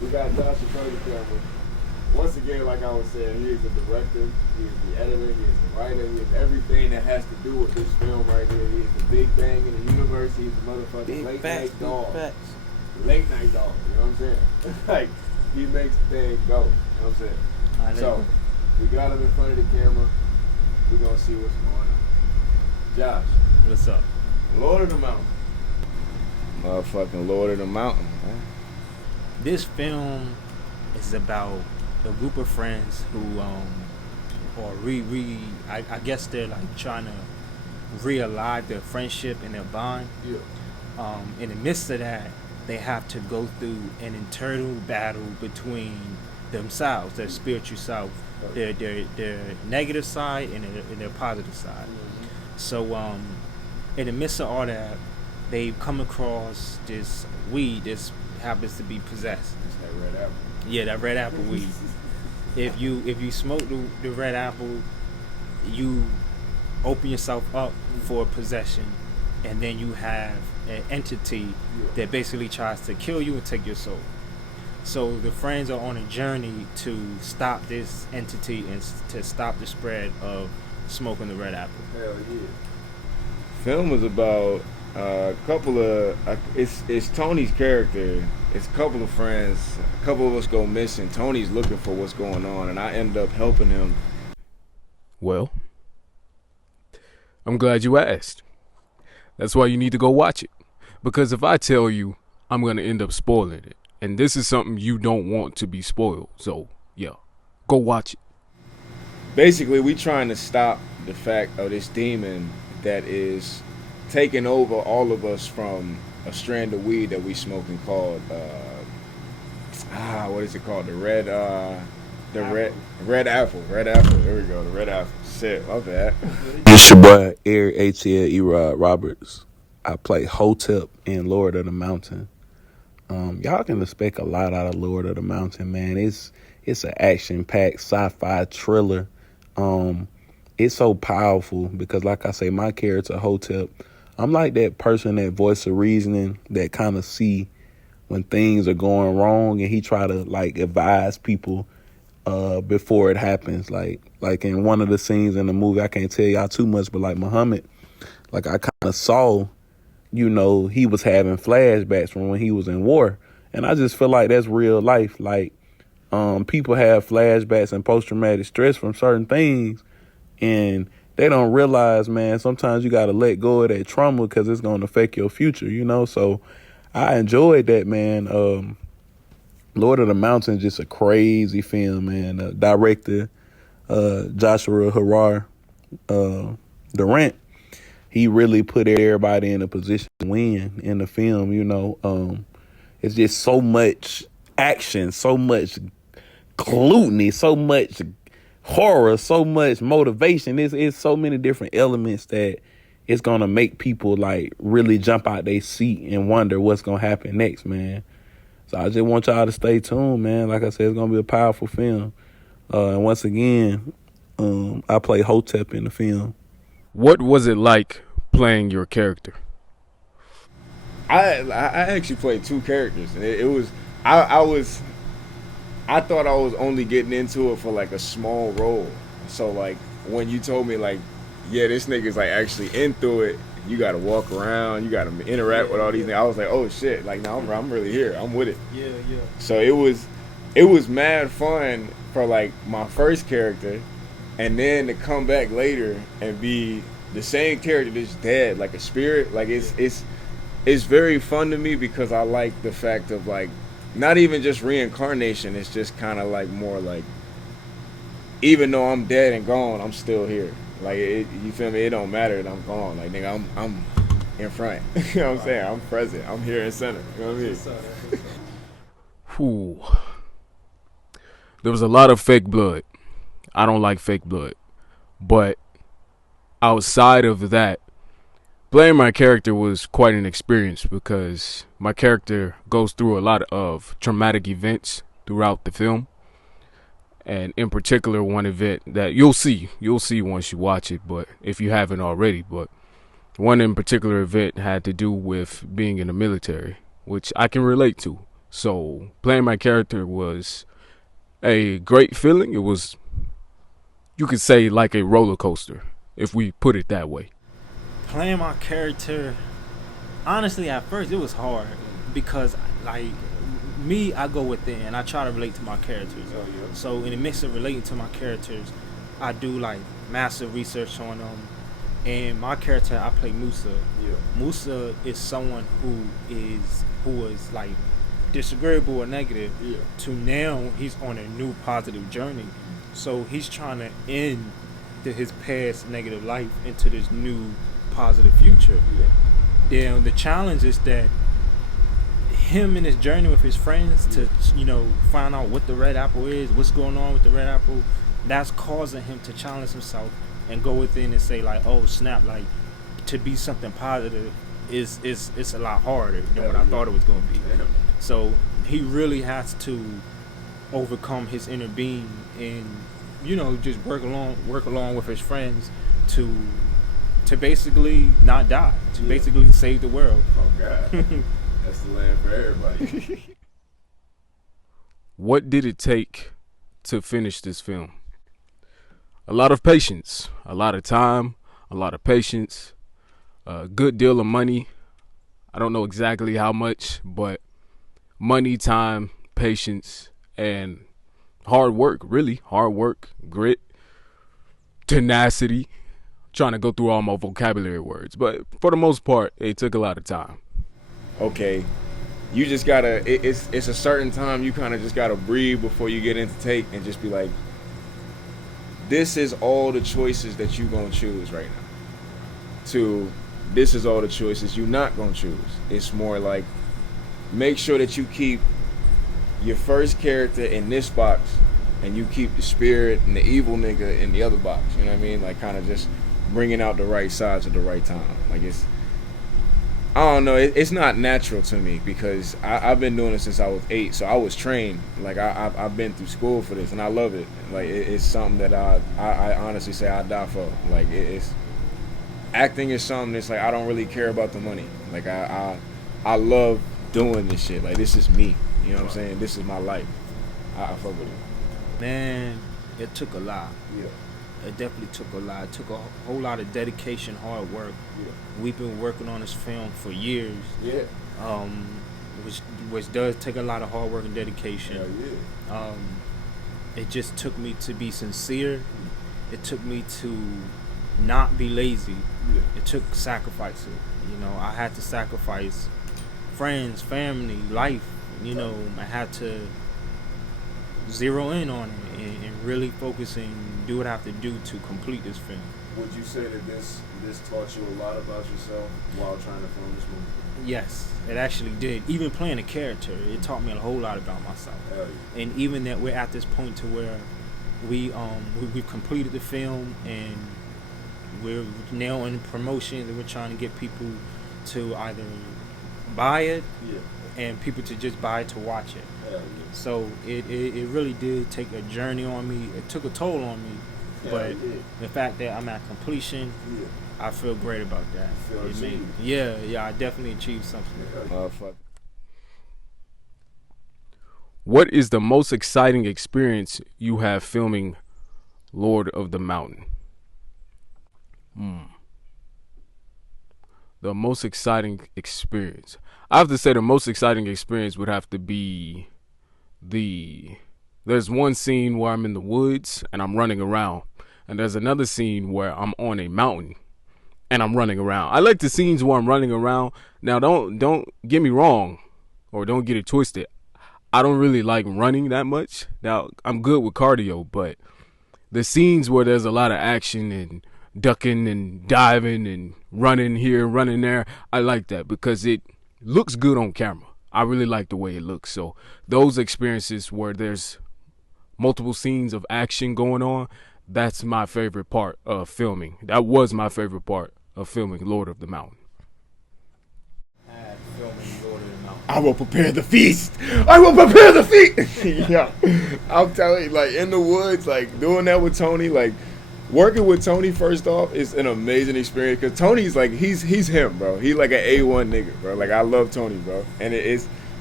We got Josh Cody camera. Once again, like I was saying, he is the director, he is the editor, he is the writer, he is everything that has to do with this film right here. He is the big bang in the universe. He's the motherfucking Big late facts, night dog. big facts. Late night dog, you know what I'm saying? Like, he makes things go, you know what I'm saying? So, we got him in front of the camera. We're going to see what's going on. Josh. What's up? Lord of the Mountain. Motherfucking Lord of the Mountain, man. This film is about a group of friends who, I guess they're like trying to realign their friendship and their bond. Yeah. In the midst of that, they have to go through an internal battle between themselves, their spiritual self, their negative side and their positive side. Mm-hmm. So, in the midst of all that, they come across this weed. This happens to be possessed. It's that red apple. Yeah, that red apple weed. If you smoke the red apple, you open yourself up for possession, and then you have an entity that basically tries to kill you and take your soul. So the friends are on a journey to stop this entity and to stop the spread of smoking the red apple. Hell yeah. Film is about a couple of it's Tony's character. It's a couple of friends. A couple of us go missing. Tony's looking for what's going on, and I end up helping him. Well, I'm glad you asked. That's why you need to go watch it. Because if I tell you, I'm going to end up spoiling it. And this is something you don't want to be spoiled. So, yeah, go watch it. Basically, we trying to stop the fact of this demon that is taking over all of us from a strand of weed that we smoking called what is it called? The red apple. There we go. The red apple. Shit, my bad. It's your boy Eric ATL Erod Roberts. I play Hotep in Lord of the Mountain. Y'all can expect a lot out of Lord of the Mountain, man. It's an action-packed sci-fi thriller. It's so powerful because, like I say, my character Hotep, I'm like that person, that voice of reasoning that kind of see when things are going wrong, and he try to like advise people before it happens. Like in one of the scenes in the movie, I can't tell y'all too much, but like Muhammad, like I kind of saw, he was having flashbacks from when he was in war, and I just feel like that's real life. Like people have flashbacks and post-traumatic stress from certain things, and they don't realize, man, sometimes you got to let go of that trauma because it's going to affect your future, So I enjoyed that, man. Lord of the Mountain is just a crazy film, man. Director Joshua Harar Durant, he really put everybody in a position to win in the film, It's just so much action, so much gluttony, so much horror, so much motivation. It's so many different elements that it's gonna make people like really jump out their seat and wonder what's gonna happen next, man. So I just want y'all to stay tuned, man. Like I said, it's gonna be a powerful film. And once again, I play Hotep in the film. What was it like playing your character? I actually played two characters. I thought I was only getting into it for like a small role. So like when you told me like, yeah, this nigga's like actually into it, you gotta walk around, you gotta interact with all these things. I was like, oh shit, like now I'm really here, I'm with it. Yeah. So it was mad fun for like my first character, and then to come back later and be the same character just dead, like a spirit. Like it's very fun to me because I like the fact of like not even just reincarnation. It's just kind of like more like, even though I'm dead and gone, I'm still here. Like you feel me? It don't matter that I'm gone. Like nigga, I'm in front. You know what I'm saying? I'm present. I'm here in center. You know what I mean? Whew. There was a lot of fake blood. I don't like fake blood. But outside of that, playing my character was quite an experience because my character goes through a lot of traumatic events throughout the film. And in particular, one event that you'll see once you watch it, but if you haven't already, but one in particular event had to do with being in the military, which I can relate to. So playing my character was a great feeling. It was, you could say, like a roller coaster, if we put it that way. Playing my character, honestly, at first it was hard because, like, me, I go within and I try to relate to my characters. So in the midst of relating to my characters, I do like massive research on them. And my character, I play Musa. Musa is someone who was like disagreeable or negative to now he's on a new positive journey. So he's trying to end his past negative life into this new positive future. Then the challenge is that him in his journey with his friends to find out what the red apple is, what's going on with the red apple, that's causing him to challenge himself and go within and say like, oh snap, like to be something positive is it's a lot harder than what I thought it was going to be. So he really has to overcome his inner being and just work along with his friends to basically not die, to basically save the world. Oh God. That's the land for everybody. What did it take to finish this film? A lot of patience, a lot of time, a lot of patience, a good deal of money. I don't know exactly how much, but money, time, patience, and hard work, really. Hard work, grit, tenacity. Trying to go through all my vocabulary words, but for the most part, it took a lot of time. Okay, you just gotta, it's a certain time you kind of just gotta breathe before you get into take and just be like, this is all the choices that you gonna choose right now. To this is all the choices you not gonna choose. It's more like, make sure that you keep your first character in this box and you keep the spirit and the evil nigga in the other box. You know what I mean? Like kind of just bringing out the right sides at the right time. Like I don't know, it's not natural to me because I've been doing it since I was 8, so I was trained. Like I've been through school for this and I love it. Like it's something that I honestly say I die for. Like it's acting is something that's like I don't really care about the money. Like I love doing this shit. Like this is me. You know what I'm saying? This is my life. I fuck with it. Man, it took a lot. Yeah. It definitely took a lot. It took a whole lot of dedication, hard work. Yeah. We've been working on this film for years. Yeah. Which does take a lot of hard work and dedication. Hell yeah. It just took me to be sincere. It took me to not be lazy. Yeah. It took sacrifices. I had to sacrifice friends, family, life. I had to zero in on it and really focus and do what I have to do to complete this film. Would you say that this taught you a lot about yourself while trying to film this movie? Yes, it actually did. Even playing a character, it taught me a whole lot about myself. Hell yeah. And even that we're at this point to where we've completed the film and we're now in promotion and we're trying to get people to either buy it and people to just buy it to watch it. Hell yeah. So it really did take a journey on me. It took a toll on me, but the fact that I'm at completion, I feel great about that. I definitely achieved something. Fuck. What is the most exciting experience you have filming Lord of the Mountain? The most exciting experience. I have to say the most exciting experience would have to be there's one scene where I'm in the woods and I'm running around, and there's another scene where I'm on a mountain and I'm running around. I like the scenes where I'm running around. Now don't get me wrong, or don't get it twisted. I don't really like running that much. Now I'm good with cardio, but the scenes where there's a lot of action and ducking and diving and running here, running there, I like that because it looks good on camera. I really like the way it looks. So those experiences where there's multiple scenes of action going on, that's my favorite part of filming. That was my favorite part of filming Lord of the Mountain. I will prepare the feast. I will prepare the feast. Yeah, I'm telling you, like in the woods, like doing that with Tony, like working with Tony. First off, is an amazing experience because Tony's like he's him, bro. He like an A1 nigga, bro. Like I love Tony, bro, and it's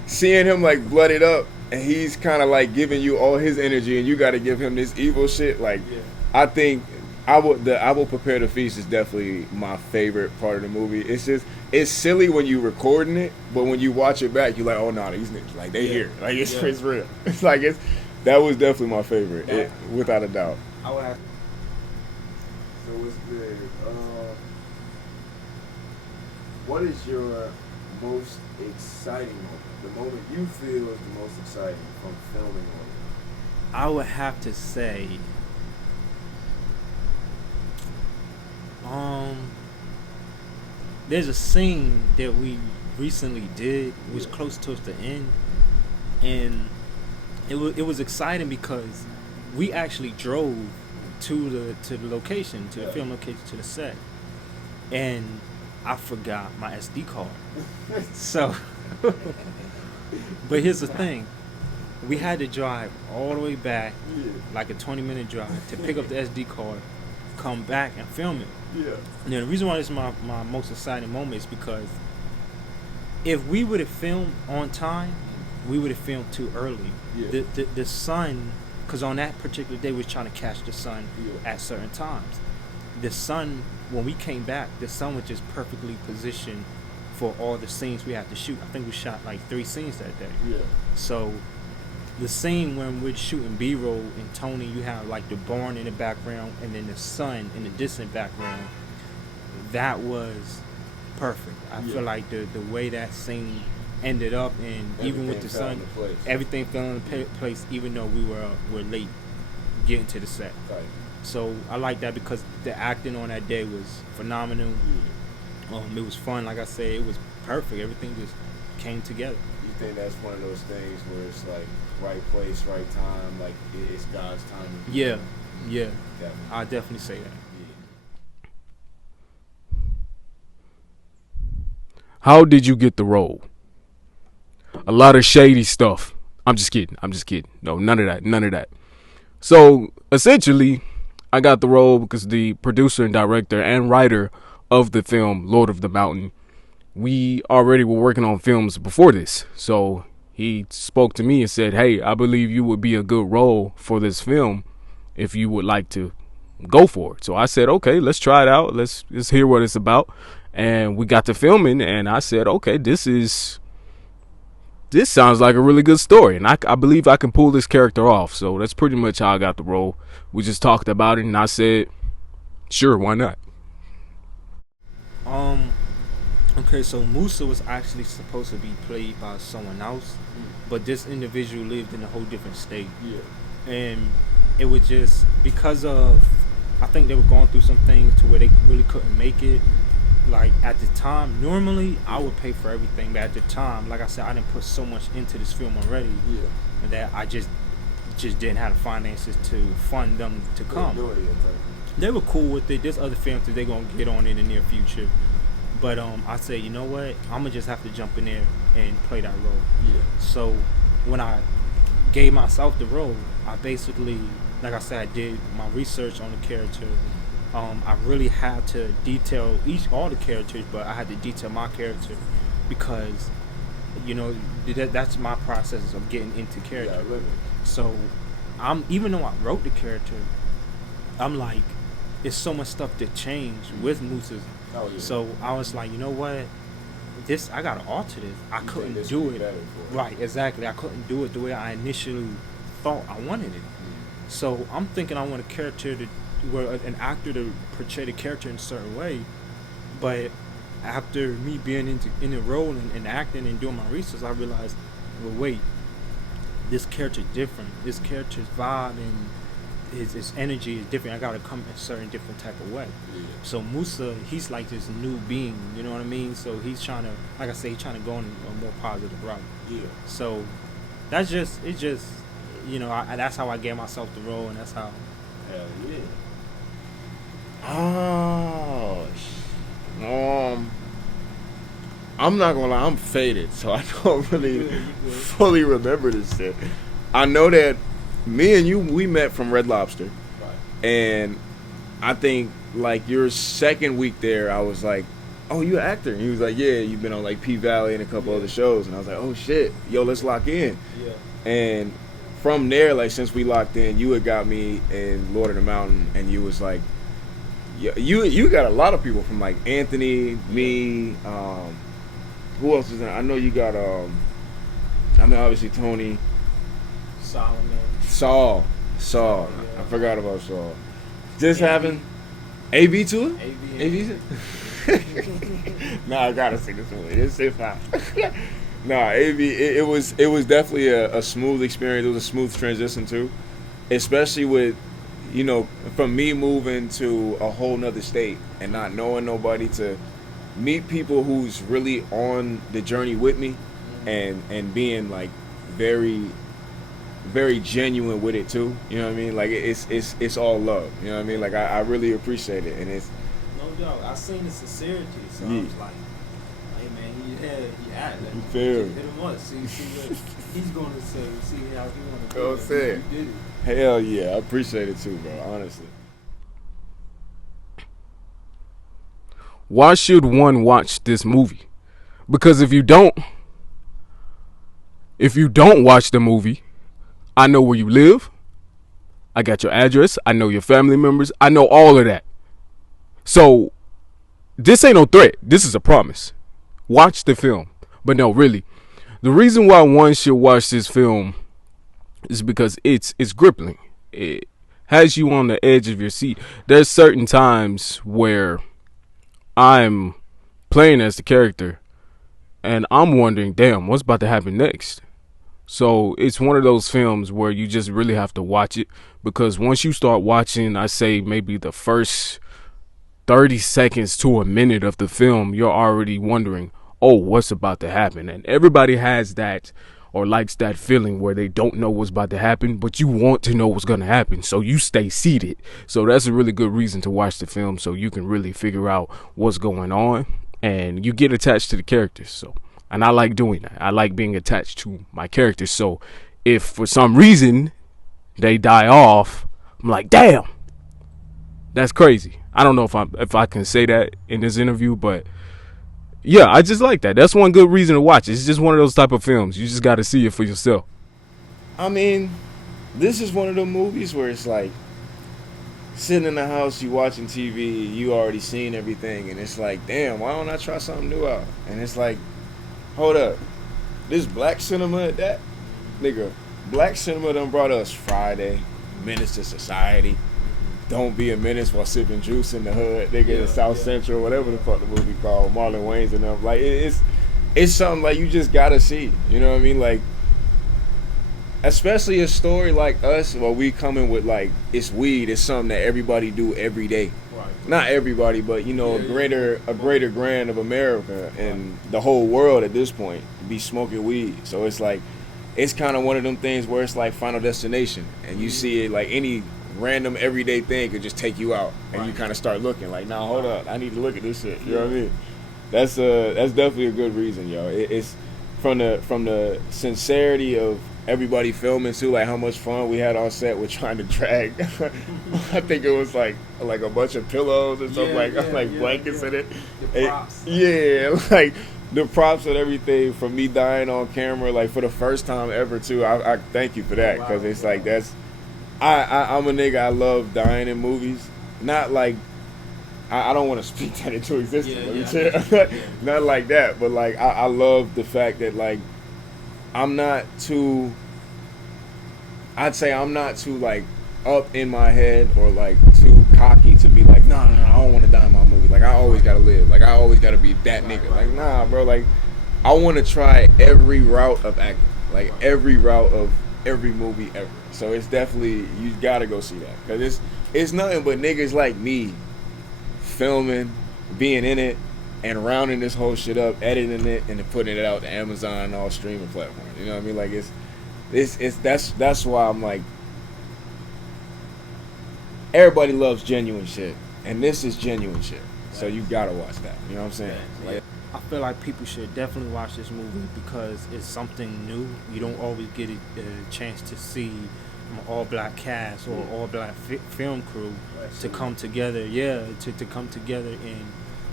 seeing him like blooded up, and he's kind of like giving you all his energy, and you got to give him this evil shit. Like, I think I will prepare the feast is definitely my favorite part of the movie. It's silly when you recording it, but when you watch it back, you're like, oh no, these niggas like they here, like it's real. It's like that was definitely my favorite, without a doubt. I would have. So what's good? What is your most exciting moment? The moment you feel is the most exciting from filming on it? I would have to say, there's a scene that we recently did. It was close towards the end, and it was exciting because we actually drove to the location, to the film location, to the set, and I forgot my SD card. So, but here's the thing. We had to drive all the way back, like a 20-minute drive, to pick up the SD card, come back and film it. Yeah. Now, the reason why this is my most exciting moment is because if we would have filmed on time, we would have filmed too early. Yeah. The sun, because on that particular day, we was trying to catch the sun at certain times. The sun, when we came back, the sun was just perfectly positioned for all the scenes we had to shoot. I think we shot like 3 scenes that day. Yeah. So the scene when we're shooting B-roll and Tony, you have like the barn in the background and then the sun in the distant background. That was perfect. I feel like the way that scene ended up, and even with the sun, everything fell into place, even though we're late getting to the set. Right. So I like that because the acting on that day was phenomenal. It was fun. Like I said, it was perfect. Everything just came together. You think that's one of those things where it's like right place, right time, like it's God's timing? Yeah. Definitely. I definitely say that. How did you get the role? A lot of shady stuff. I'm just kidding. No, none of that. So essentially, I got the role because the producer and director and writer of the film Lord of the Mountain, we already were working on films before this. So he spoke to me and said, hey, I believe you would be a good role for this film if you would like to go for it. So I said, okay, let's try it out. Let's hear what it's about. And we got to filming, and I said, okay, this sounds like a really good story, and I believe I can pull this character off. So that's pretty much how I got the role. We just talked about it, and I said, sure, why not? Okay, so Musa was actually supposed to be played by someone else, but this individual lived in a whole different state. Yeah. And it was just because of, I think they were going through some things to where they really couldn't make it. Like at the time, normally I would pay for everything, but at the time, like I said, I didn't put so much into this film already that I just didn't have the finances to fund them to come. They were cool with it. There's other films that they're gonna get on in the near future, but I said, you know what, I'm gonna just have to jump in there and play that role. Yeah. So when I gave myself the role, I basically, like I said, I did my research on the character. I really had to detail all the characters, but I had to detail my character because, you know, that's my process of getting into character. Yeah, so, even though I wrote the character, I'm like, it's so much stuff that changed with Musa. Oh, yeah. So I was like, you know what? I gotta alter this. I couldn't do it. Right, exactly. I couldn't do it the way I initially thought I wanted it. So I'm thinking I want a character where an actor to portray the character in a certain way, but after me being in the role and acting and doing my research, I realized, well, wait, this character's different. This character's vibe and his energy is different. I gotta come in a certain different type of way. Yeah. So Musa, he's like this new being, you know what I mean? So he's trying to, like I say, he's trying to go in a more positive route. Yeah. So that's just, you know, that's how I gave myself the role, and that's how. Hell yeah. Oh, I'm not gonna lie, I'm faded, so I don't really fully remember this shit. I know that me and you, we met from Red Lobster, right. And I think like your second week there, I was like, oh, you an actor? And he was like, yeah, you've been on like P Valley and a couple other shows. And I was like, oh shit, yo, let's lock in. Yeah. And from there, like since we locked in, you had got me in Lord of the Mountain, and you was like, you got a lot of people from like Anthony, me, who else is in? I know you got I mean obviously Tony, Solomon, Saul. Yeah. I forgot about Saul. Just having AV to it. AV. Nah, I gotta see this movie. This is fine. Nah, AV. It was definitely a smooth experience. It was a smooth transition too, especially with, you know, from me moving to a whole nother state and not knowing nobody, to meet people who's really on the journey with me, and being like very, very genuine with it too. You know what I mean? Like it's all love. You know what I mean? Like I really appreciate it, and it's no doubt. I seen the sincerity, so Yeah. I was like, hey man, he acted. You feel me? Hit him up, see what he's gonna say, see how he wanna do You know what I'm it. saying? You did it. hell yeah. I appreciate it too, bro. Honestly. Why should one watch this movie? Because if you don't watch the movie, I know where you live. I got your address. I know your family members. I know all of that. So this ain't no threat. This is a promise. Watch the film. But no, really, the reason why one should watch this film is because it's gripping. It has you on the edge of your seat. There's certain times where I'm playing as the character and I'm wondering, damn, what's about to happen next? So it's one of those films where you just really have to watch it, because once you start watching, I say maybe the first 30 seconds to a minute of the film, you're already wondering, oh, what's about to happen? And everybody has that, or likes that feeling where they don't know what's about to happen, but you want to know what's going to happen, so you stay seated. So that's a really good reason to watch the film, so you can really figure out what's going on and you get attached to the characters. So, and I like doing that. I like being attached to my characters. So if for some reason they die off, I'm like, damn, that's crazy. I don't know if I can say that in this interview, but yeah, I just like that. That's one good reason to watch it. It's just one of those type of films. You just got to see it for yourself. I mean, this is one of the movies where it's like sitting in the house, you watching TV, you already seen everything, and it's like, damn, why don't I try something new out? And it's like, hold up, this black cinema at that? Nigga, black cinema done brought us Friday, Menace to Society, Don't Be a Menace while sipping juice in the hood, nigga, in South Central, whatever the fuck the movie called, Marlon Wayans and them. Like, it's something like you just gotta see, you know what I mean? Like, especially a story like us, where we coming with like, it's weed, it's something that everybody do every day. Right. Not everybody, but you know, a greater grand of America and the whole world at this point be smoking weed. So it's like, it's kind of one of them things where it's like Final Destination, and you see it like any random everyday thing could just take you out, and you kind of start looking like, nah, hold up, I need to look at this shit. You know what I mean? That's definitely a good reason, yo. It's from the sincerity of everybody filming too, like how much fun we had on set with trying to drag. I think it was like a bunch of pillows and stuff, like blankets in it. The props. Like the props and everything, from me dying on camera, like for the first time ever too. I thank you for that, because it's like I'm a nigga. I love dying in movies. Not like I don't want to speak that into existence. Not like that, but like I love the fact that like I'm not too like up in my head or like too cocky to be like, no, I don't want to die in my movie. Like I always gotta live. Like I always gotta be that nigga. Like nah, bro. Like I want to try every route of acting. Like every route of every movie ever. So it's definitely, you gotta go see that, because it's nothing but niggas like me filming, being in it, and rounding this whole shit up, editing it, and then putting it out to Amazon and all streaming platforms. You know what I mean? Like that's why I'm like, everybody loves genuine shit, and this is genuine shit. So you gotta watch that. You know what I'm saying? Like, I feel like people should definitely watch this movie because it's something new. You don't always get a chance to see an all-black cast or all-black film crew to come together. Yeah, to come together and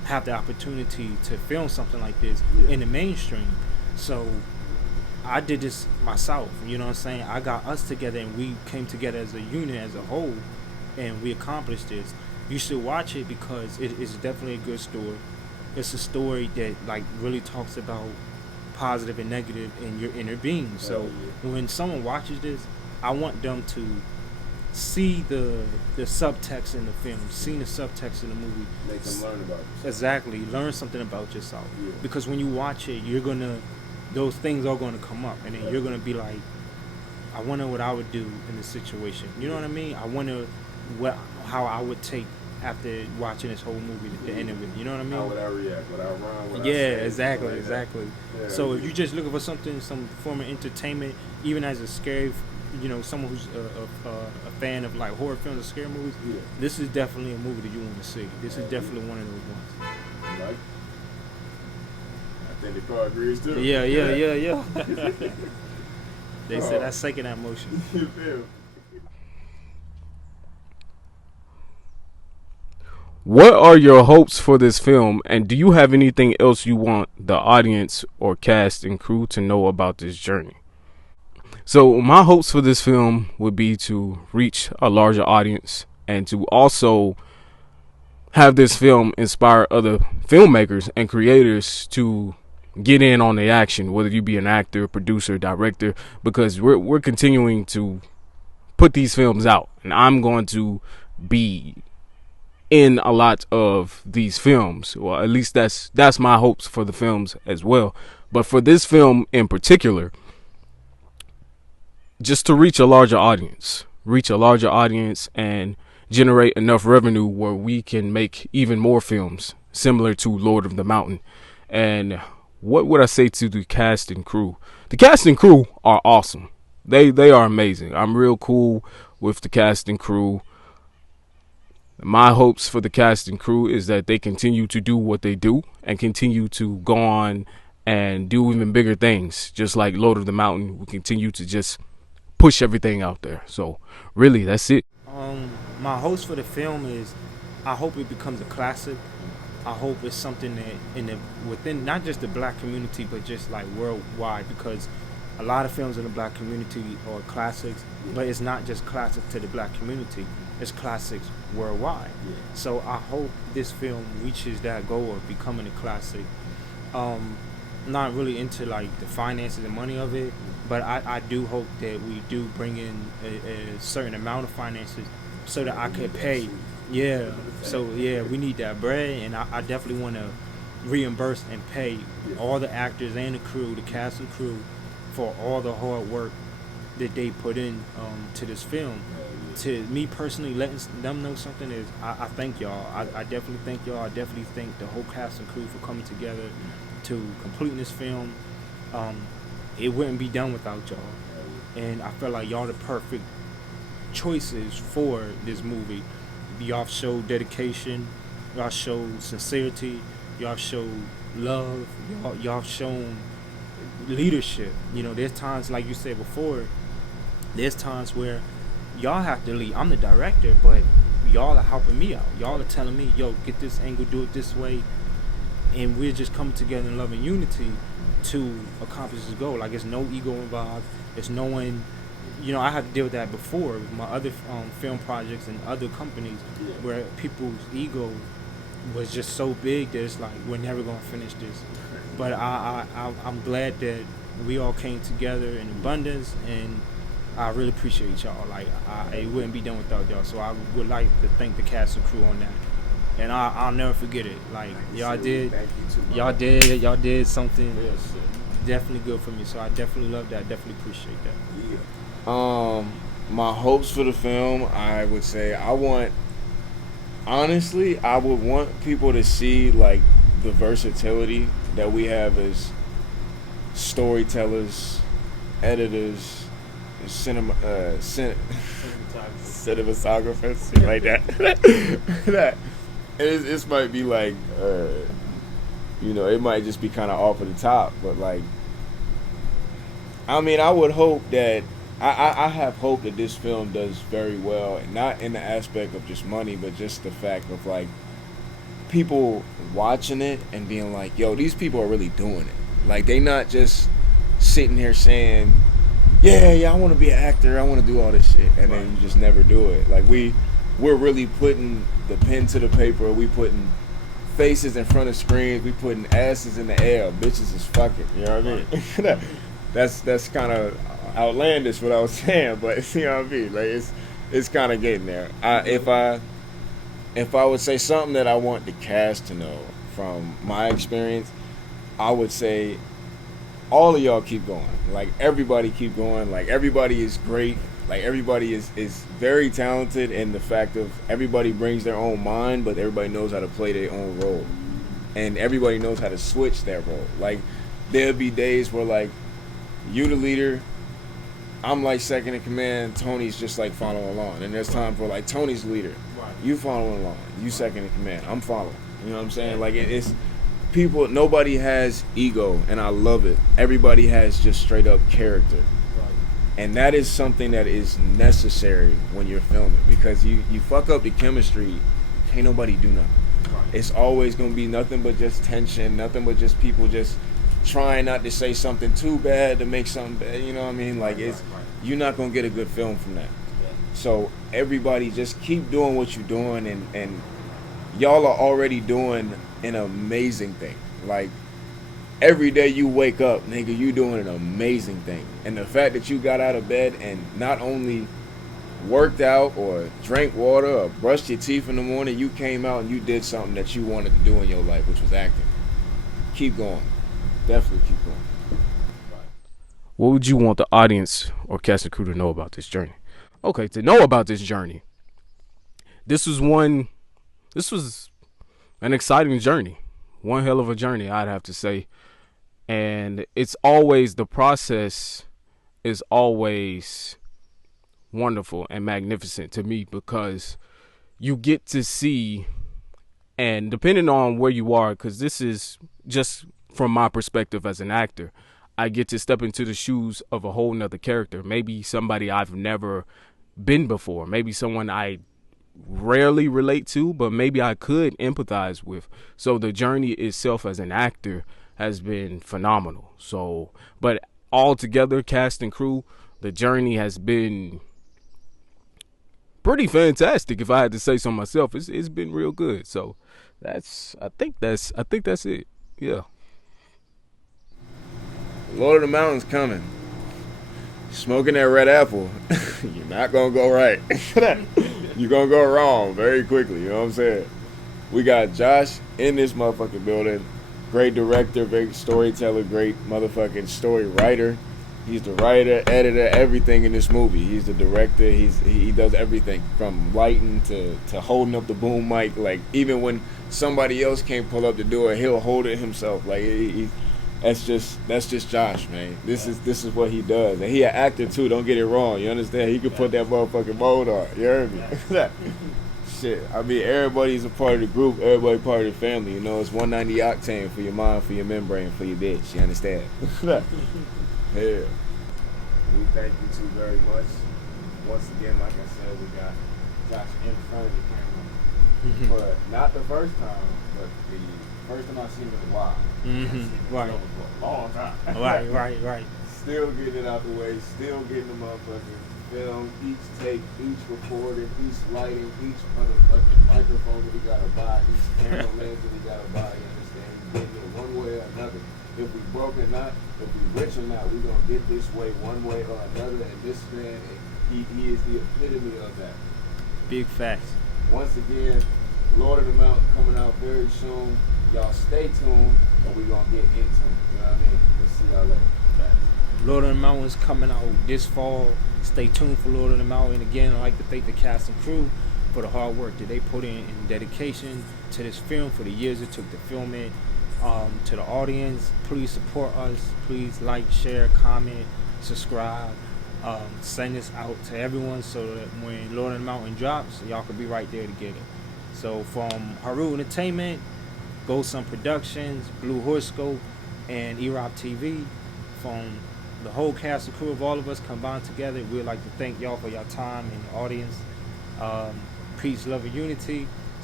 have the opportunity to film something like this in the mainstream. So I did this myself. You know what I'm saying? I got us together and we came together as a unit, as a whole, and we accomplished this. You should watch it because it is definitely a good story. It's a story that like really talks about positive and negative in your inner being. So when someone watches this, I want them to see the subtext in the film, see the subtext in the movie. Make them learn about it. Exactly, learn something about yourself. Because when you watch it, you're gonna, those things are gonna come up, and then you're gonna be like, I wonder what I would do in this situation. You know what I mean? I wonder how I would take after watching this whole movie at the end of it. You know what I mean? How would I react? Would I run? Would I Yeah, say? exactly, Like exactly. Yeah, So if you're just looking for something, some form of entertainment, even as a scary, someone who's a fan of like horror films or scary movies, this is definitely a movie that you want to see. This is definitely one of those ones. Like, I think the car agrees too. Yeah. They said I second that motion. You feel? What are your hopes for this film, and do you have anything else you want the audience or cast and crew to know about this journey? So my hopes for this film would be to reach a larger audience and to also have this film inspire other filmmakers and creators to get in on the action, whether you be an actor, producer, director, because we're continuing to put these films out, and I'm going to be in a lot of these films. Well, at least that's my hopes for the films as well. But for this film in particular, just to reach a larger audience and generate enough revenue where we can make even more films similar to Lord of the Mountain. And what would I say to the cast and crew? The cast and crew are awesome. They are amazing. I'm real cool with the cast and crew. My hopes for the cast and crew is that they continue to do what they do and continue to go on and do even bigger things. Just like Lord of the Mountain, we continue to just push everything out there. So really, that's it. My hopes for the film is, I hope it becomes a classic. I hope it's something that within not just the black community, but just like worldwide, because a lot of films in the black community are classics, but it's not just classics to the black community, it's classics worldwide. So I hope this film reaches that goal of becoming a classic. Not really into like the finances and money of it, but I do hope that we do bring in a certain amount of finances so that I can pay. Yeah, so yeah, we need that bread, and I definitely want to reimburse and pay all the actors and the crew, the cast and crew, for all the hard work that they put in to this film. To me personally, letting them know something is, I thank y'all. I definitely thank y'all. I definitely thank the whole cast and crew for coming together to completing this film. It wouldn't be done without y'all, and I feel like y'all the perfect choices for this movie. Y'all showed dedication, y'all showed sincerity, y'all showed love, y'all shown leadership. There's times, like you said before, there's times where y'all have to lead. I'm the director, but y'all are helping me out. Y'all are telling me, yo, get this angle, do it this way, and we're just coming together in love and unity to accomplish this goal. Like, there's no ego involved. There's no one. I had to deal with that before with my other film projects and other companies, where people's ego was just so big that it's like, we're never gonna finish this. But I'm glad that we all came together in abundance, and I really appreciate y'all. Like, it wouldn't be done without y'all. So I would like to thank the cast and crew on that, and I'll never forget it. Like, y'all did something definitely good for me. So I definitely love that. Definitely appreciate that. My hopes for the film, I would say I would want people to see like the versatility that we have as storytellers, editors, and cinematographers, like that. That it might be like, it might just be kind of off of the top, but like, I mean, I would hope that I have hope that this film does very well, not in the aspect of just money, but just the fact of like people watching it and being like, yo, these people are really doing it. Like, they not just sitting here saying, yeah, I want to be an actor, I want to do all this shit, and then you just never do it. Like, we're really putting the pen to the paper. We putting faces in front of screens. We putting asses in the air. Bitches is fucking. You know what I mean? that's kind of outlandish what I was saying, but you know what I mean. Like, it's kind of getting there. If I would say something that I want the cast to know from my experience, I would say all of y'all keep going. Like, everybody keep going. Like, everybody is great. Like, everybody is very talented in the fact of everybody brings their own mind, but everybody knows how to play their own role. And everybody knows how to switch their role. Like, there'll be days where, like, you the leader, I'm like second in command, Tony's just like following along. And there's time for like Tony's leader. You following along. You second in command. I'm following. You know what I'm saying? Like, it's people, nobody has ego, and I love it. Everybody has just straight up character. And that is something that is necessary when you're filming, because you fuck up the chemistry, can't nobody do nothing. It's always gonna be nothing but just tension, nothing but just people just trying not to say something too bad to make something bad. You know what I mean? Like, you're not gonna get a good film from that. So everybody just keep doing what you're doing, and y'all are already doing an amazing thing. Like, every day you wake up, nigga, you doing an amazing thing. And the fact that you got out of bed and not only worked out or drank water or brushed your teeth in the morning, you came out and you did something that you wanted to do in your life, which was acting. Keep going. Definitely keep going. What would you want the audience or cast and crew to know about this journey? Okay, to know about this journey. This was an exciting journey. One hell of a journey, I'd have to say. And it's always, the process is always wonderful and magnificent to me, because you get to see, and depending on where you are, because this is just from my perspective as an actor, I get to step into the shoes of a whole nother character. Maybe somebody I've never been before. Maybe someone I rarely relate to, but maybe I could empathize with. So the journey itself as an actor has been phenomenal. So, but all together, cast and crew, the journey has been pretty fantastic. If I had to say so myself, it's been real good. So I think that's it. Yeah. Lord of the Mountains coming. Smoking that red apple, you're not gonna go right. You're gonna go wrong very quickly. You know what I'm saying? We got Josh in this motherfucking building. Great director, great storyteller, great motherfucking story writer. He's the writer, editor, everything in this movie. He's the director. He does everything from lighting to holding up the boom mic. Like, even when somebody else can't pull up to do it, he'll hold it himself. Like, that's just Josh, man. This is what he does, and he an actor too. Don't get it wrong. You understand? He could put that motherfucking mode on. You heard me? Shit. I mean, everybody's a part of the group. Everybody part of the family. You know, it's 190 octane for your mind, for your membrane, for your bitch. You understand? Yeah. We thank you two very much. Once again, like I said, we got Josh in front of the camera, but not the first time, but the first time I've seen him in a while. Right. For a long time. Right. Still getting it out the way, still getting the motherfucking film, each take, each recording, each lighting, each microphone that we gotta buy, each camera lens that we gotta buy, you understand? Getting it one way or another. If we broke or not, if we rich or not, we gonna get this way one way or another, and this man, he is the epitome of that. Big facts. Once again, Lord of the Mountain coming out very soon. Y'all stay tuned, and we gonna get into it. You know what I mean? We'll see y'all later. Lord of the Mountains coming out this fall. Stay tuned for Lord of the Mountain. Again, I'd like to thank the cast and crew for the hard work that they put in dedication to this film, for the years it took to film it. To the audience, please support us. Please like, share, comment, subscribe. Send this out to everyone so that when Lord of the Mountain drops, y'all can be right there to get it. So from Haru Entertainment, Ghost Sun Productions, Blue Horoscope, and Erop TV, from the whole cast and crew of all of us combined together, we'd like to thank y'all for your time and the audience. Peace, love, and unity.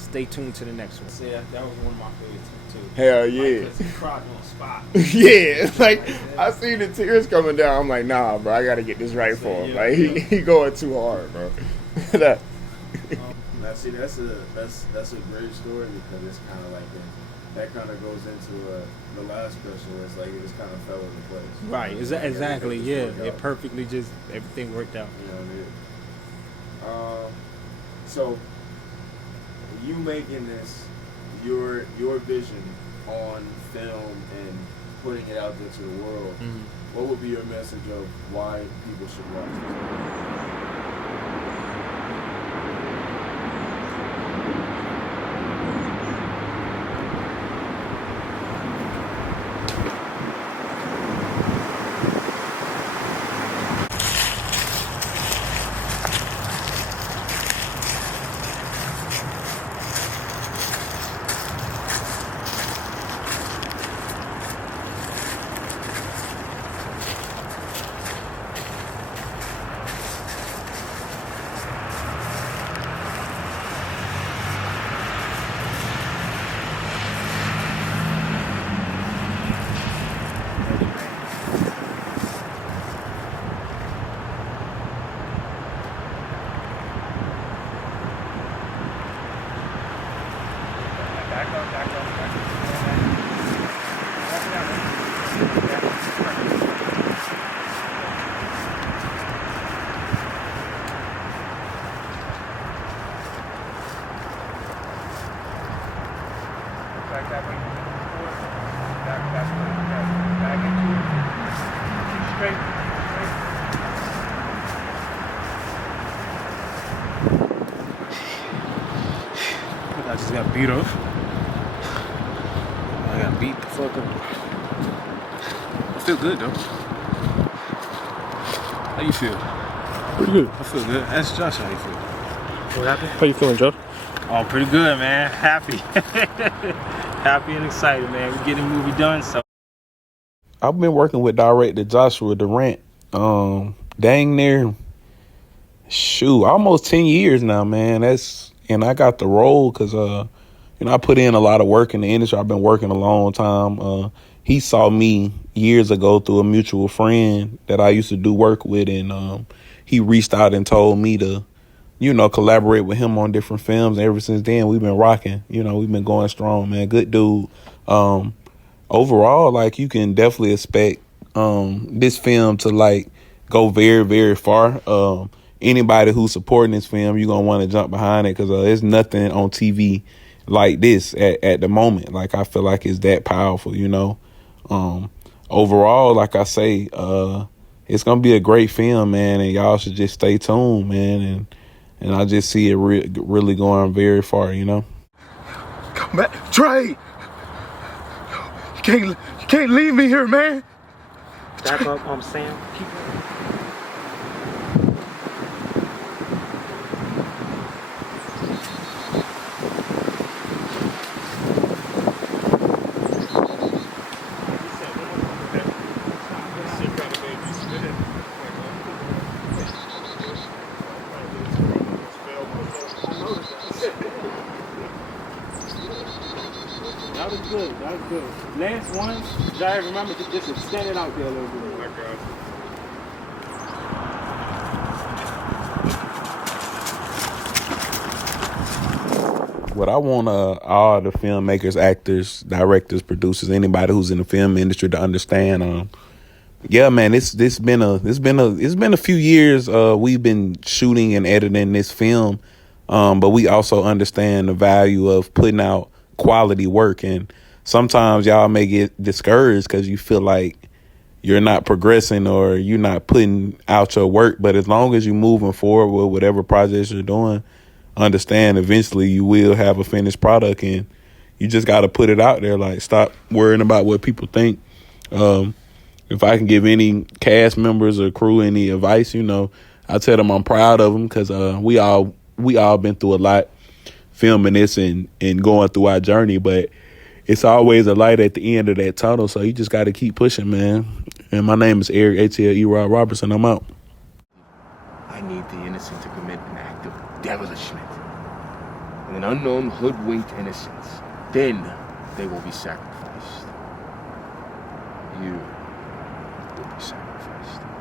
Stay tuned to the next one. Yeah, that was one of my favorites too. Hell yeah. Like, 'cause he cried on the spot. Yeah, like I see the tears coming down. I'm like, nah, bro, I gotta get this right for him. Yeah, Like he going too hard, bro. That- Now, see, that's a great story because it's kind of like that kind of goes into the last question where it's like it just kind of fell into place. Right, exactly. Yeah, it perfectly just everything worked out. You know what I mean? So you making this your vision on film and putting it out there to the world. What would be your message of why people should watch this? I just got beat up. I got beat the fuck up. I feel good though. How you feel? Pretty good. I feel good. Ask Josh how you feel. What happened? How you feeling, Josh? Oh, pretty good, man. Happy. Happy and excited, man. We're getting the movie done, so. I've been working with director Joshua Durant. Dang near, almost 10 years now, man. And I got the role because I put in a lot of work in the industry. I've been working a long time. He saw me years ago through a mutual friend that I used to do work with, and he reached out and told me to, collaborate with him on different films. And ever since then, we've been rocking. We've been going strong, man. Good dude. Overall, like, you can definitely expect this film to, like, go very, very far. Anybody who's supporting this film, you're going to want to jump behind it because there's nothing on TV like this at the moment. Like, I feel like it's that powerful, Overall, like I say, it's going to be a great film, man, and y'all should just stay tuned, man, and I just see it really going very far, Come back, Trey. You can't leave me here, man. Back up, Sam. Keep That was good. That was good. Last one, Jared, remember to just extend it out there a little bit. What I want all the filmmakers, actors, directors, producers, anybody who's in the film industry to understand, yeah, man, it's been a few years we've been shooting and editing this film, but we also understand the value of putting out quality work, and sometimes y'all may get discouraged because you feel like you're not progressing or you're not putting out your work. But as long as you're moving forward with whatever projects you're doing, understand eventually you will have a finished product, and you just got to put it out there. Like, stop worrying about what people think. If I can give any cast members or crew any advice, I tell them I'm proud of them because we all been through a lot filming this and going through our journey, but it's always a light at the end of that tunnel, so you just got to keep pushing, man. And my name is Eric ATL Robertson. I'm out. I need the innocent to commit an act of devilishness. and an unknown hoodwinked innocence. Then they will be sacrificed. You will be sacrificed.